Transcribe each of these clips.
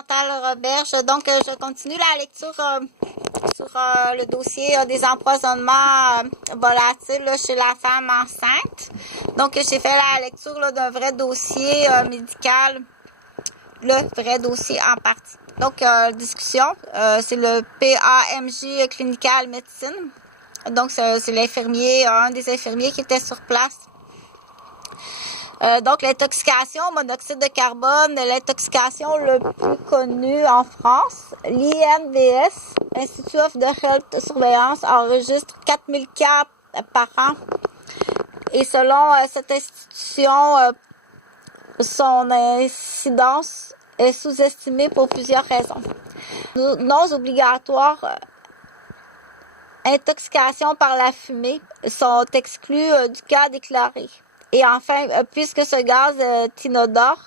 Chantal Roberge. Donc, je continue la lecture sur le dossier des empoisonnements volatiles là, chez la femme enceinte. Donc, j'ai fait la lecture d'un vrai dossier médical, le vrai dossier en partie. Donc, discussion, c'est le PAMJ Clinical Médecine. Donc, c'est l'infirmier, un des infirmiers qui était sur place. Donc, l'intoxication au monoxyde de carbone, l'intoxication le plus connue en France, l'INVS, Institute of the Health Surveillance, enregistre 4000 cas par an. Et selon cette institution, son incidence est sous-estimée pour plusieurs raisons. Non obligatoires, intoxication par la fumée sont exclus du cas déclaré. Et enfin, puisque ce gaz est inodore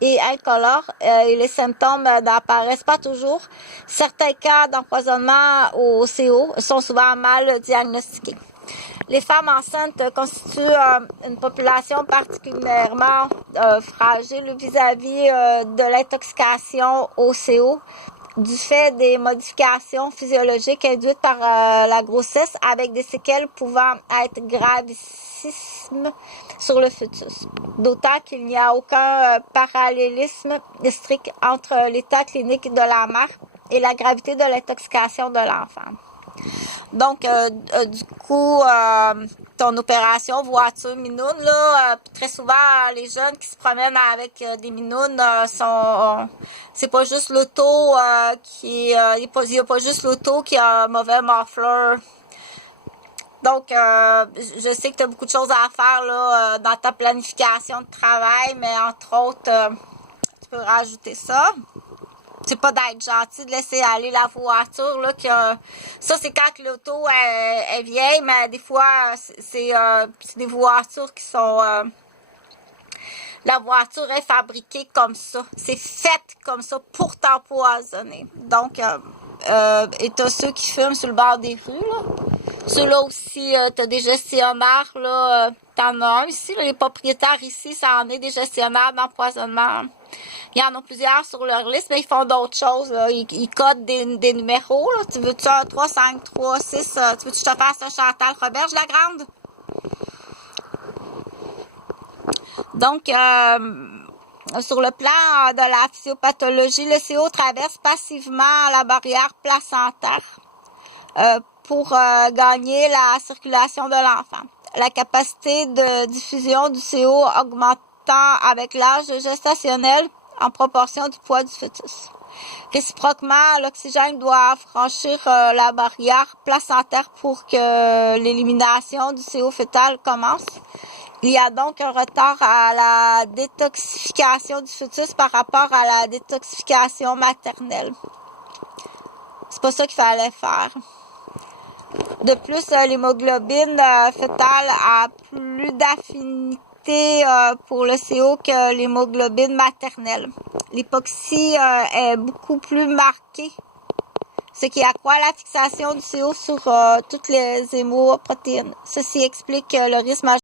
et incolore et les symptômes n'apparaissent pas toujours, certains cas d'empoisonnement au CO sont souvent mal diagnostiqués. Les femmes enceintes constituent une population particulièrement fragile vis-à-vis de l'intoxication au CO du fait des modifications physiologiques induites par la grossesse avec des séquelles pouvant être gravissimes sur le fœtus. D'autant qu'il n'y a aucun parallélisme strict entre l'état clinique de la mère et la gravité de l'intoxication de l'enfant. Donc, du coup, ton opération voiture minoune, là, très souvent, les jeunes qui se promènent avec des minounes c'est pas juste l'auto il y a pas juste l'auto qui a un mauvais muffler. Donc, je sais que tu as beaucoup de choses à faire là dans ta planification de travail, mais entre autres, tu peux rajouter ça. C'est pas d'être gentil de laisser aller la voiture là ça c'est quand l'auto est vieille, mais des fois c'est des voitures qui sont la voiture est fabriquée comme ça, c'est faite comme ça pour t'empoisonner. Donc et t'as ceux qui fument sur le bord des rues là. Ceux-là aussi, t'as des gestionnaires là, t'en as un ici là, les propriétaires ici, ça en est des gestionnaires d'empoisonnement. Il y en a plusieurs sur leur liste, mais ils font d'autres choses. Là. Ils codent des numéros. Là. Tu veux-tu un 3, 5, 3, 6? Tu veux-tu que je te fasse un Chantal Roberge, la grande? Donc, sur le plan de la physiopathologie, le CO traverse passivement la barrière placentaire pour gagner la circulation de l'enfant. La capacité de diffusion du CO augmentant avec l'âge gestationnel en proportion du poids du fœtus. Réciproquement, l'oxygène doit franchir la barrière placentaire pour que l'élimination du CO fœtal commence. Il y a donc un retard à la détoxification du fœtus par rapport à la détoxification maternelle. C'est pas ça qu'il fallait faire. De plus, l'hémoglobine fœtale a plus d'affinité pour le CO que l'hémoglobine maternelle. L'hypoxie est beaucoup plus marquée, ce qui accroît la fixation du CO sur toutes les hémoprotéines. Ceci explique le risque majeur